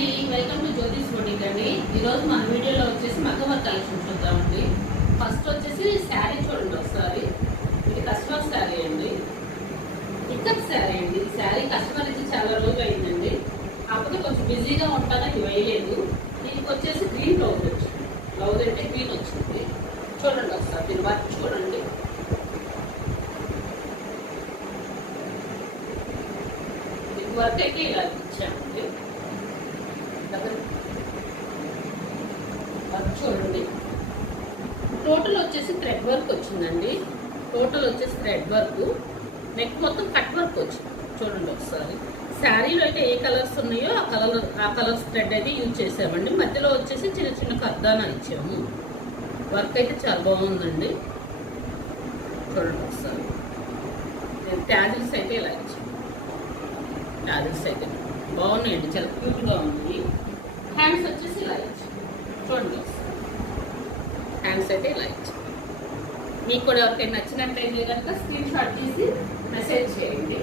అండి, welcome to Jyothish boutique అండి. ఈరోజు మన వీడియోలో వచ్చేసి మగ్గం వర్క్ కలెక్షన్ చూద్దామండి. ఫస్ట్ వచ్చేసి శారీ చూడండి ఒకసారి. ఇది కస్టమర్ శారీ అండి, ఇక్కత్ శారీ అండి. ఈ శారీ కస్టమర్ ఇచ్చి చాలా రోజులు అయిందండి, కాకపోతే కొంచెం బిజీగా ఉంటానని వేయలేదు. దీనికి వచ్చేసి గ్రీన్ బ్లౌజ్ వచ్చింది. బ్లౌజ్ అంటే గ్రీన్ వచ్చింది. చూడండి ఒకసారి దీని వర్క్ చూడండి. వర్క్ అయితే ఇలా ఇచ్చామండి. వర్క్ చూడండి. టోటల్ వచ్చేసి థ్రెడ్ వర్క్ వచ్చిందండి. టోటల్ వచ్చేసి థ్రెడ్ వర్క్, నెక్ మొత్తం కట్ వర్క్ వచ్చింది. చూడండి ఒకసారి. శారీలో అయితే ఏ కలర్స్ ఉన్నాయో ఆ కలర్స్ థ్రెడ్ అయితే యూజ్ చేసామండి. మధ్యలో వచ్చేసి చిన్న చిన్న కర్దానాలు ఇచ్చాము. వర్క్ అయితే చాలా బాగుందండి. చూడండి ఒకసారి. ట్యాజిల్స్ అయితే ఇలా ఇచ్చాము. ట్యాజిల్స్ అయితే బాగున్నాయండి, చాలా క్యూట్గా ఉంది. హ్యాండ్స్ వచ్చేసి ఇలా ఇచ్చాము. చూడండి ఒకసారి. హ్యాండ్స్ అయితే ఇలా ఇచ్చాము. మీకు కూడా ఎవరికైనా నచ్చినట్లయితే కనుక స్క్రీన్ షాట్ తీసి మెసేజ్ చేయండి.